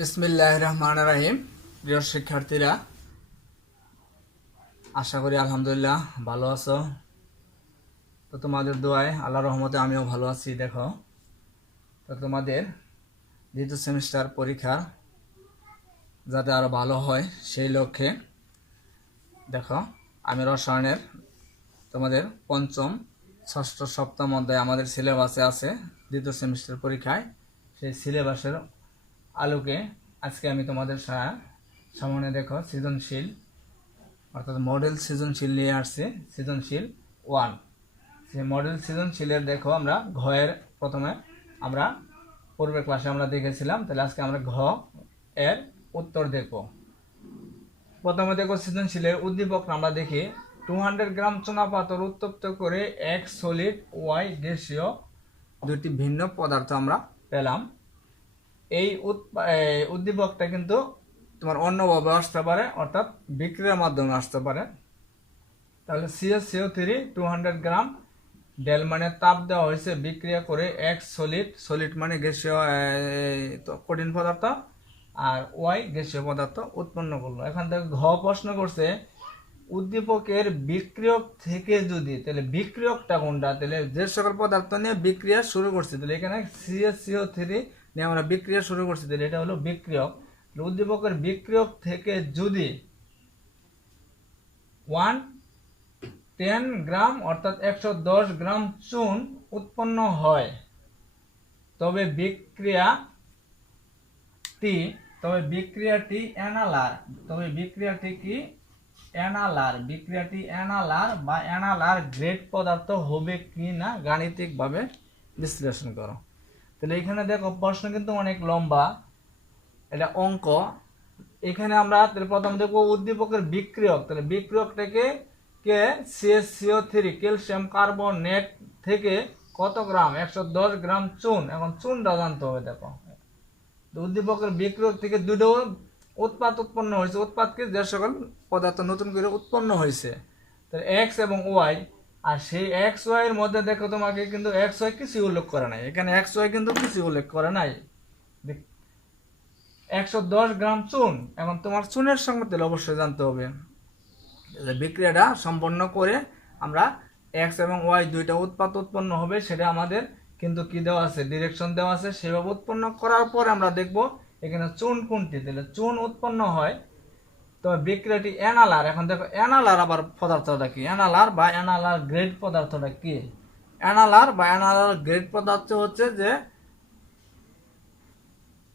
বিসমিল্লাহির রহমানির রহিম। প্রিয় শিক্ষার্থীরা, আশা করি আলহামদুলিল্লাহ ভালো আছো। তো তোমাদের দোয়ায় আল্লাহর রহমতে আমিও ভালো আছি। দেখো, তো তোমাদের দ্বিতীয় সেমিস্টার পরীক্ষা যাতে আরো ভালো হয় সেই লক্ষ্যে দেখো আমি রসায়নের তোমাদের পঞ্চম, ষষ্ঠ, সপ্তম অধ্যায় আমাদের সিলেবাসে আছে দ্বিতীয় সেমিস্টার পরীক্ষায়। সেই সিলেবাসের আলোকে আজকে আমি তোমাদের সামনে দেখো সৃজনশীল অর্থাৎ মডেল সৃজনশীল নিয়ে আসছে। সৃজনশীল 1, সেই মডেল সৃজনশীলের দেখো আমরা ঘয়ের প্রথমে আমরা পূর্বের ক্লাসে আমরা দেখেছিলাম, তাহলে আজকে আমরা ঘ এর উত্তর দেখব। প্রথমে দেখো সৃজনশীলের উদ্দীপক আমরা দেখি 200 গ্রাম চুনা পাথর উত্তপ্ত করে এক সলিড ওয়াই গ্যাসীয় দুটি ভিন্ন পদার্থ আমরা পেলাম। এই উদ্দীপকটা কিন্তু তোমার অন্যভাবে আসতে পারে, অর্থাৎ বিক্রিয়ার মাধ্যমে আসতে পারে। তাহলে CaCO3 200 গ্রাম ডেল মানে তাপ দেওয়া হয়েছে, বিক্রিয়া করে এক সলিড মানে গ্যাসীয় কঠিন পদার্থ, আর ওয়াই গ্যাসীয় পদার্থ উৎপন্ন করলো। এখান থেকে ঘ প্রশ্ন করছে উদ্দীপকের বিক্রিয়ক থেকে যদি, তাহলে বিক্রিয়কটা কোনটা, তাহলে যে সকল পদার্থ নিয়ে বিক্রিয়া শুরু করছে, তাহলে এখানে CaCO3 নিয়ে আমরা বিক্রিয়া শুরু করছি, তাহলে এটা হলো বিক্রিয়ক। উদ্দীপকের বিক্রিয়ক থেকে যদি 110 গ্রাম অর্থাৎ 110 গ্রাম চুন উৎপন্ন হয়, তবে বিক্রিয়াটি অ্যানালার বা অ্যানালার গ্রেড পদার্থ হবে কি না গাণিতিকভাবে বিশ্লেষণ করো। তাহলে এখানে দেখো প্রশ্ন কিন্তু অনেক লম্বা, এটা অঙ্ক। এখানে আমরা প্রথম দেখবো উদ্দীপকের বিক্রিয়ক, তাহলে বিক্রিয়কটাকে CaCO3 ক্যালসিয়াম কার্বনেট থেকে কত গ্রাম, 110 গ্রাম চুন। এখন চুনটা জানতে হবে। দেখো উদ্দীপকের বিক্রিয়ক থেকে দুটো উৎপাদ উৎপন্ন হয়েছে, উৎপাদকে যে সকল পদার্থ নতুন করে উৎপন্ন হয়েছে, তাহলে এক্স এবং ওয়াই। আর সেই এক্স ওয়াই এর মধ্যে দেখো তোমাকে কিন্তু এক্স ওয়াই কিছু উল্লেখ করে নাই, এখানে এক্স ওয়াই কিন্তু কিছু উল্লেখ করে নাই। 110 গ্রাম চুন, এখন তোমার চুনের সঙ্গে তেল অবশ্যই জানতে হবে। বিক্রিয়াটা সম্পন্ন করে আমরা এক্স এবং ওয়াই দুইটা উৎপাদ উৎপন্ন হবে, সেটা আমাদের কিন্তু কি দেওয়া আছে, ডিরেকশন দেওয়া আছে। সেভাবে উৎপন্ন করার পর আমরা দেখব এখানে চুন কোনটি, তাহলে চুন উৎপন্ন হয়। তো বিক্রিয়াটি অ্যানালার। এখন দেখো অ্যানালার আবার পদার্থটা কি, অ্যানালার বা অ্যানালার গ্রেড পদার্থটা কি। অ্যানালার বা অ্যানালার গ্রেড পদার্থ হচ্ছে যে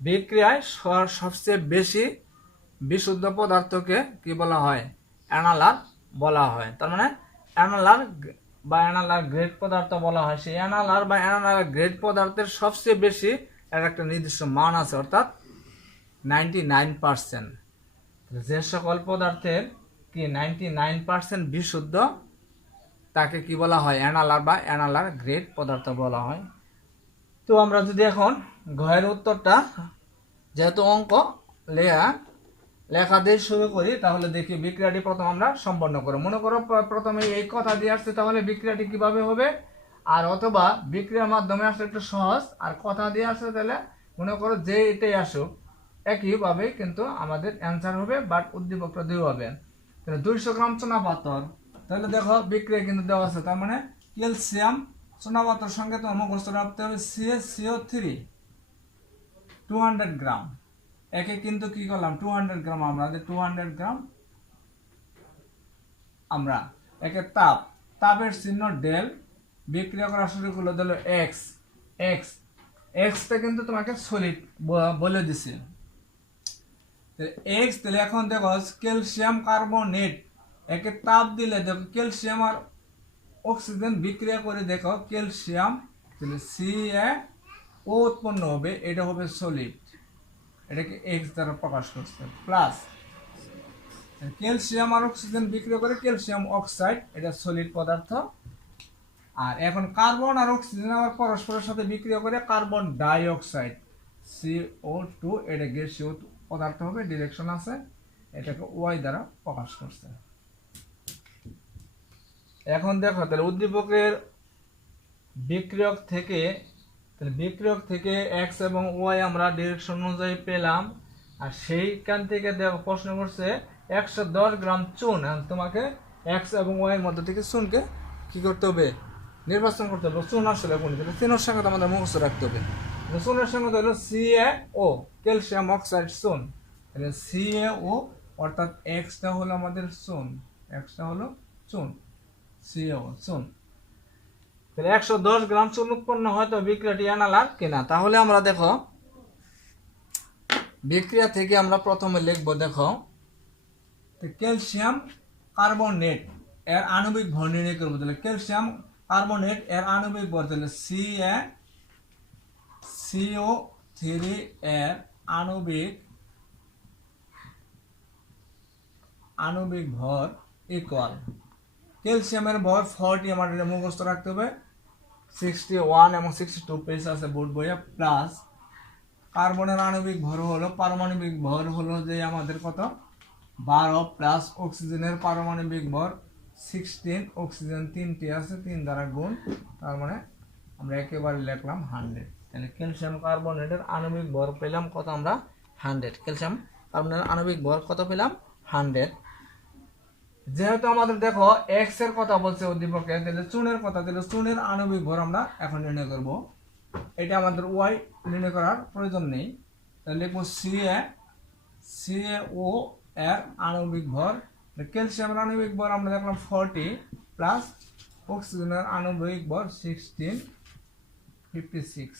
বিক্রিয়ায় সবচেয়ে বেশি বিশুদ্ধ পদার্থকে কি বলা হয়, অ্যানালার বলা হয়। তার মানে অ্যানালার বা অ্যানালার গ্রেড পদার্থ বলা হয়। সেই অ্যানালার বা অ্যানালার গ্রেড পদার্থের সবচেয়ে বেশি এর একটা নির্দিষ্ট মান আছে, অর্থাৎ 99%। যে সকল পদার্থের কি 99% বিশুদ্ধ তাকে কি বলা হয়, অ্যানালার বা অ্যানালার গ্রেড পদার্থ বলা হয়। তো আমরা যদি এখন ঘয়ের উত্তরটা, যেহেতু অঙ্ক লেখা দিয়ে শুরু করি, তাহলে দেখি বিক্রিয়াটি প্রথম আমরা সম্পন্ন করব। মনে করো প্রথমে এই কথা দিয়ে আসছে, তাহলে বিক্রিয়াটি কিভাবে হবে, আর অথবা বিক্রিয়ার মাধ্যমে আসলে একটু সহজ, আর কথা দিয়ে আসছে তাহলে মনে করো যে এটাই আসুক একইভাবে কিন্তু আমাদের অ্যান্সার হবে, বাট উদ্দীপকটা দুই হবে। তাহলে 200 গ্রাম চুনা পাথর, তাহলে দেখো বিক্রিয়া কিন্তু দেওয়া আছে, তার মানে ক্যালসিয়াম চুনা পাথর সঙ্গে তোমার মুখস্থ রাখতে হবে CaCO3 200 গ্রাম। একে কিন্তু কি করলাম 200 গ্রাম, আমরা 200 গ্রাম আমরা একে তাপের চিহ্ন ডেল, বিক্রিয়া করা শুরু করলো দিল এক্স। এক্সটা কিন্তু তোমাকে সলিড বলে দিছে এক্স। তাহলে এখন দেখো ক্যালসিয়াম কার্বনেট, একে তাপ দিলে দেখো ক্যালসিয়াম আর অক্সিজেন বিক্রিয়া করে দেখো ক্যালসিয়াম, তাহলে CaO উৎপন্ন হবে, এটা হবে সলিড, এটাকে এক্স দ্বারা প্রকাশ করছে। প্লাস ক্যালসিয়াম আর অক্সিজেন বিক্রিয়া করে ক্যালসিয়াম অক্সাইড, এটা সলিড পদার্থ। আর এখন কার্বন আর অক্সিজেন আবার পরস্পরের সাথে বিক্রিয়া করে কার্বন ডাই অক্সাইড CO2, এটা গ্যাসীয় পদার্থ হবে, ডিরেকশন আছে, এটাকে ওয়াই দ্বারা প্রকাশ করছে। এখন দেখো তাহলে উদ্দীপকের বিক্রিয়ক থেকে এক্স এবং ওয়াই আমরা ডিরেকশন অনুযায়ী পেলাম। আর সেইখান থেকে দেখো প্রশ্ন করছে 110 গ্রাম চুন, তোমাকে এক্স এবং ওয়াই এর মধ্যে থেকে চুনকে কি করতে হবে, নির্বাচন করতে হবে। চুন আসলে কোন, চুনের সঙ্গে আমাদের মুখস্থ রাখতে হবে। চুনের সঙ্গে হলো CaO, ক্যালসিয়াম অক্সাইড চুন। তাহলে CaO অর্থাৎ এক্সটা হলো আমাদের চুন, এক্সটা হলো চুন, CaO চুন। তাহলে 110 গ্রাম চুন উৎপন্ন হয়, তো বিক্রিয়াটি অ্যানালার কিনা। তাহলে আমরা দেখো বিক্রিয়া থেকে আমরা প্রথমে লিখবো, দেখো ক্যালসিয়াম কার্বনেট এর আণবিক ভর নির্ণয় করবো। তাহলে ক্যালসিয়াম কার্বনেট এর আণবিক ভর, তাহলে CO3 এর আণবিক ভর ইকুয়াল ক্যালসিয়ামের ভর 40, আমাদের মুখস্থ রাখতে হবে, 61 এবং 62 পেজ আছে বোর্ড বইয়ে, প্লাস কার্বনের আণবিক ভর হলো, পারমাণবিক ভর হলো যে আমাদের কত 12, প্লাস অক্সিজেনের পারমাণবিক ভর 16, অক্সিজেন 3টি আছে, 3 দ্বারা গুণ, তার মানে আমরা একেবারে লিখলাম 100। তাহলে ক্যালসিয়াম কার্বনেটের আণবিক ভর পেলাম কত আমরা 100, ক্যালসিয়াম কার্বনেটের আণবিক ভর কত পেলাম 100। যেহেতু আমাদের দেখো এক্স এর কথা বলছে উদ্দীপকে, তাহলে চুনের কথা, তাহলে চুনের আণবিক ভর আমরা এখন নির্ণয় করব। এটা আমাদের ওয়াই নির্ণয় করার প্রয়োজন নেই, তাহলে লিখবো CaO এর আণবিক ভর, ক্যালসিয়ামের আণবিক ভর আমরা দেখলাম 40, প্লাস অক্সিজেনের আণবিক ভর 16, 56।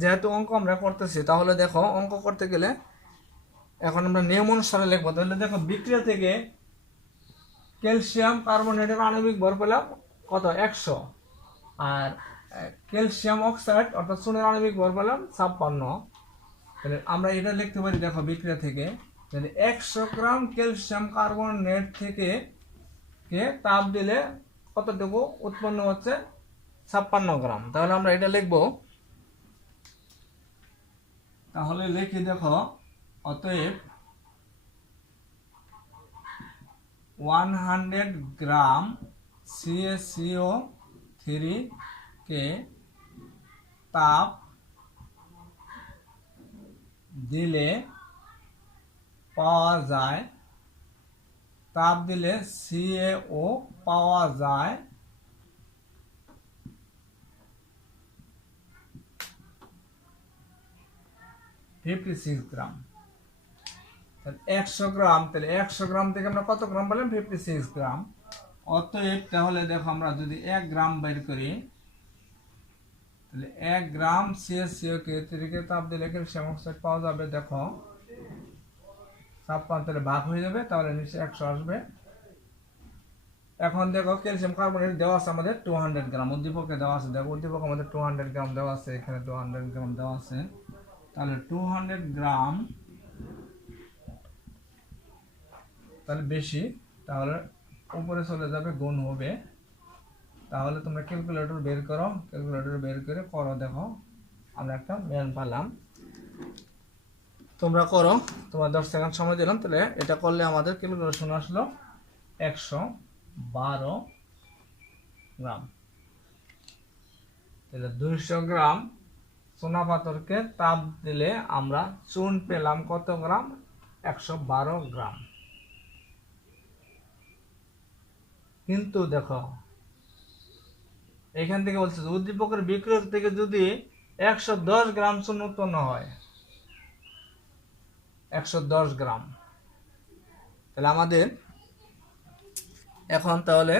যেহেতু অঙ্ক আমরা করতেছি, তাহলে দেখো অঙ্ক করতে গেলে এখন আমরা নিয়ম অনুসারে লিখবো। তাহলে দেখো বিক্রিয়া থেকে ক্যালসিয়াম কার্বনেটের আণবিক ভর পেলাম কত 100, আর ক্যালসিয়াম অক্সাইড অর্থাৎ চুনের আণবিক ভর পেলাম 56। তাহলে আমরা এটা লিখতে পারি, দেখো বিক্রিয়া থেকে, তাহলে 100 গ্রাম ক্যালসিয়াম কার্বনেট থেকে তাপ দিলে কতটুকু উৎপন্ন হচ্ছে 56 গ্রাম। তাহলে আমরা এটা লিখবো, তাহলে লিখি দেখো, অতএব 100 গ্রাম CaCO3 কে তাপ দিলে পাওয়া যায়, তাপ দিলে CaO পাওয়া যায় 56 গ্রাম। 100 গ্রাম, তাহলে 100 গ্রাম থেকে আমরা কত গ্রাম পেলাম 56 গ্রাম। অতএব তাহলে দেখো আমরা যদি 1 গ্রাম বের করি, তাহলে 1 গ্রাম CaCO3 কে তাপ দিলে ক্যালসিয়াম অক্সাইড পাওয়া যাবে, দেখো 56, তাহলে ভাগ হয়ে যাবে, তাহলে নিচে 100 আসবে। এখন দেখো ক্যালসিয়াম কার্বনেট দেওয়া আছে আমাদের 200 গ্রাম, উদ্দীপকে দেওয়া আছে, দেখো উদ্দীপক আমাদের 200 গ্রাম দেওয়া আছে, এখানে 200 গ্রাম দেওয়া আছে। তাহলে 200 গ্রাম, তাহলে বেশি, তাহলে উপরে চলে যাবে, গুণ হবে। তাহলে তোমরা ক্যালকুলেটর বের করো, ক্যালকুলেটর বের করে করো, দেখো আমরা একটা মান পেলাম। তোমরা করো, তোমার 10 সেকেন্ড সময় দিলাম। তাহলে এটা করলে আমাদের ক্যালকুলেশন আসলো 112 গ্রাম। তাহলে 200 গ্রাম চুনা পাথরকে তাপ দিলে আমরা চুন পেলাম কত গ্রাম 112 গ্রাম। কিন্তু দেখো এখান থেকে বলছে উদ্দীপকের বিক্রিয়া থেকে যদি 110 গ্রাম চুন উৎপন্ন হয়, 110 গ্রাম, তাহলে আমাদের এখন তাহলে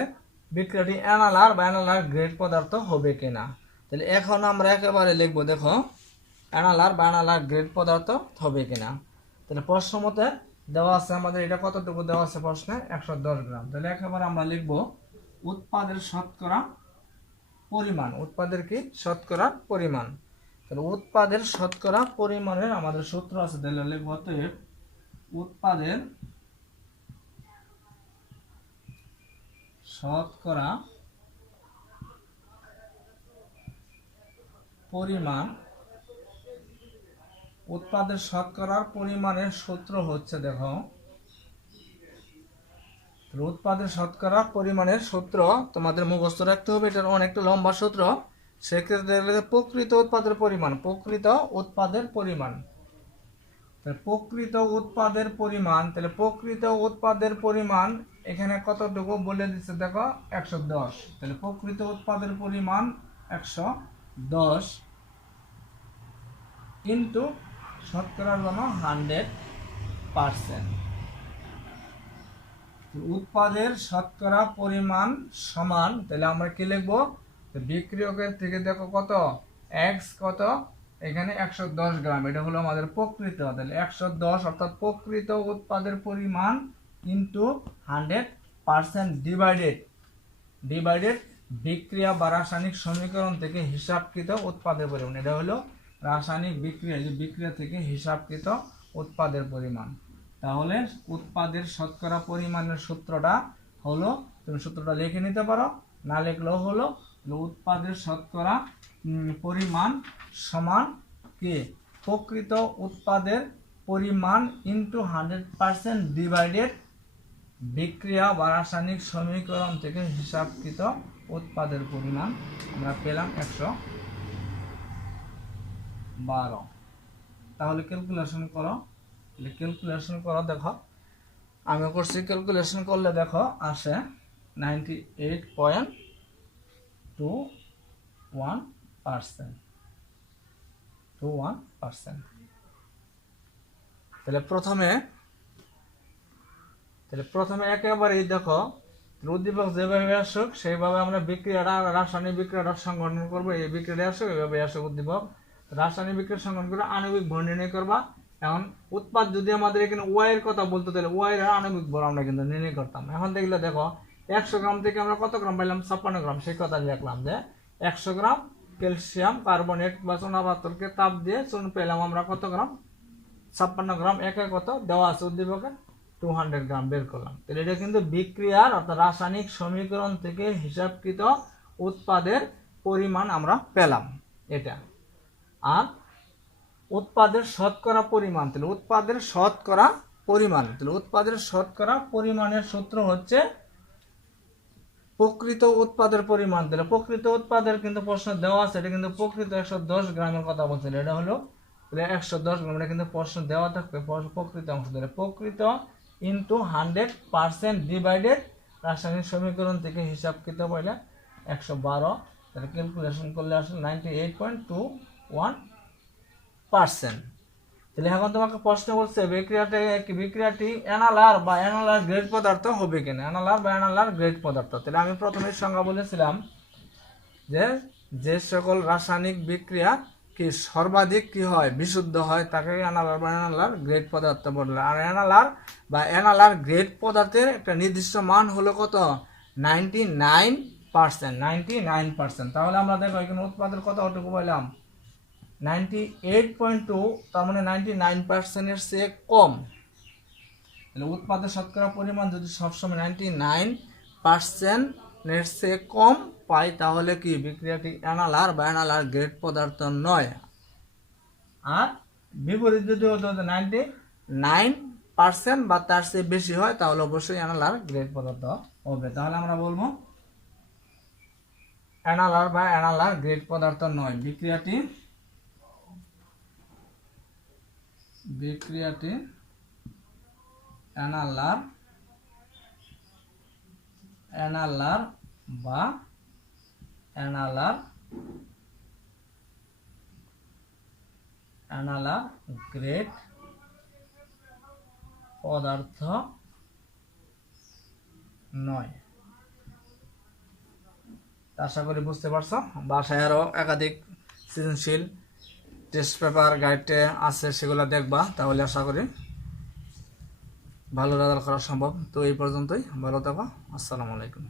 বিক্রিয়াটি অ্যানালার বা অ্যানালার গ্রেড পদার্থ হবে কিনা। তাহলে এখন আমরা একেবারে লিখবো, দেখো অ্যানালার বা অ্যানালার গ্রেড পদার্থ হবে কিনা। তাহলে প্রশ্ন মতে দেওয়া আছে আমাদের, এটা কতটুকু দেওয়া আছে প্রশ্নে 110 গ্রাম। তাহলে একেবারে আমরা লিখবো উৎপাদের শতকরা পরিমাণ, উৎপাদের কি শতকরা পরিমাণ। তাহলে উৎপাদের শতকরা পরিমাণের আমাদের সূত্র আছে, তাহলে লিখবো অতএব উৎপাদের শতকরা পরিমাণ, উৎপাদের শতকরার পরিমাণের সূত্র হচ্ছে, দেখো উৎপাদের শতকরা পরিমাণের সূত্র তোমাদের মুখস্থ রাখতে হবে, এটার অনেকটা লম্বা সূত্র। সেক্ষেত্রে প্রকৃত উৎপাদের পরিমাণ, প্রকৃত উৎপাদের পরিমাণ, প্রকৃত উৎপাদের পরিমাণ, তাহলে প্রকৃত উৎপাদের পরিমাণ এখানে কতটুকু বলে দিচ্ছে দেখো 110। তাহলে প্রকৃত উৎপাদের পরিমাণ 110 কিন্তু শতকরার জন্য 100%। উৎপাদের শতকরা পরিমাণ সমান, তাহলে আমরা কি লিখবো, বিক্রিয়কের থেকে দেখো কত x কত, এখানে 110 গ্রাম, এটা হলো আমাদের প্রকৃত। তাহলে 110 অর্থাৎ প্রকৃত উৎপাদের পরিমাণ ইন্টু 100% ডিভাইডেড বিক্রিয়া বা রাসায়নিক সমীকরণ থেকে হিসাবকৃত উৎপাদের পরিমাণ। এটা হলো রাসায়নিক বিক্রিয়া, যে বিক্রিয়া থেকে হিসাবকৃত উৎপাদের পরিমাণ। তাহলে উৎপাদের শতকরা পরিমাণের সূত্রটা হলো, তুমি সূত্রটা লিখে নিতে পারো, না লিখলেও হলো, উৎপাদের শতকরা পরিমাণ সমান কি প্রকৃত উৎপাদের পরিমাণ ইন্টু 100% ডিভাইডেড বিক্রিয়া বা রাসায়নিক সমীকরণ থেকে হিসাবকৃত উৎপাদের পরিমাণ। আমরা পেলাম 112। তাহলে ক্যালকুলেশন করো, দেখো আমি করছি, ক্যালকুলেশন করলে দেখো আসে 98.21%। তাহলে প্রথমে একেবারেই দেখো উদ্দীপক যেভাবে আসুক সেইভাবে আমরা বিক্রিয়াটা, রাসায়নিক বিক্রিয়াটা সংগঠন করবো। এই বিক্রিয়াটা আসুক এইভাবে আসুক উদ্দীপক, রাসায়নিক বিক্রিয়া সংগঠন করে আণবিক ভর নির্ণয় করবা। এখন উৎপাদ যদি আমাদের এখানে ওয়াই এর কথা বলতো, তাহলে ওয়াই এর আণবিক ভর আমরা কিন্তু নির্ণয় করতাম। এখন দেখলে দেখো 100 গ্রাম থেকে আমরা কত গ্রাম পাইলাম, 56 গ্রাম। সেই কথা দেখলাম যে 100 গ্রাম ক্যালসিয়াম কার্বনেট বা চুনাপাথরকে তাপ দিয়ে চুন পেলাম আমরা কত গ্রাম, 56 গ্রাম। একে কত দেওয়া আছে উদ্দীপকে 200 গ্রাম বের করলাম। তাহলে এটা কিন্তু বিক্রিয়ার অর্থাৎ রাসায়নিক সমীকরণ থেকে হিসাবকৃত উৎপাদের পরিমাণ আমরা পেলাম এটা। আর উৎপাদের শতকরা পরিমাণ, তাহলে উৎপাদের শতকরা পরিমাণের সূত্র হচ্ছে প্রকৃত উৎপাদের পরিমাণ। তাহলে প্রকৃত উৎপাদের কিন্তু প্রশ্ন দেওয়া আছে, এটা কিন্তু প্রকৃত 110 গ্রামের কথা বলছিল, এটা হলো 110 গ্রাম, এটা কিন্তু প্রশ্ন দেওয়া থাকবে প্রকৃত অংশ। তাহলে প্রকৃত ইন্টু 100% ডিভাইডেড রাসায়নিক সমীকরণ থেকে হিসাবকৃত পাইলে 112। তাহলে ক্যালকুলেশন করলে আসলে 98.21%। তাহলে এখন তোমাকে প্রশ্ন বলছে বিক্রিয়াটি অ্যানালার বা অ্যানালার গ্রেড পদার্থ হবে কিনা, অ্যানালার গ্রেড পদার্থ। তাহলে আমি প্রথমে সংজ্ঞা বলেছিলাম যে সকল রাসায়নিক বিক্রিয়া কি সর্বাধিক কি হয়, বিশুদ্ধ হয়, তাকে অ্যানালার গ্রেড পদার্থ বলে। আর অ্যানালার গ্রেড পদার্থের একটা নির্দিষ্ট মান হলো কত, 99%। তাহলে আমরা দেখো এখানে উৎপাদের কতটুকু পাইলাম, 98.2, তার মানে 99%-এর চেয়ে কম। তাহলে উৎপাদের শতকরা পরিমাণ যদি সবসময় 99%-এর চেয়ে কম পাই, তাহলে কি বিক্রিয়াটি অ্যানালার বা অ্যানালার গ্রেড পদার্থ নয়। আর বিপরীত যদি হতো 99% বা তার চেয়ে বেশি হয়, তাহলে অবশ্যই অ্যানালার গ্রেড পদার্থ হবে। তাহলে আমরা বলবো অ্যানালার বা অ্যানালার গ্রেড পদার্থ নয়। বিক্রিয়াটি অ্যানালার বা অ্যানালার গ্রেড পদার্থ নয়। আশা করি বুঝতে পারছো। বাসায় আরো একাধিক সৃজনশীল টেস্ট পেপার গাইডে আছে, সেগুলো দেখবা, তাহলে আশা করি ভালো রেজাল্ট করা সম্ভব। তো এই পর্যন্তই, ভালো থাকো, আসসালামু আলাইকুম।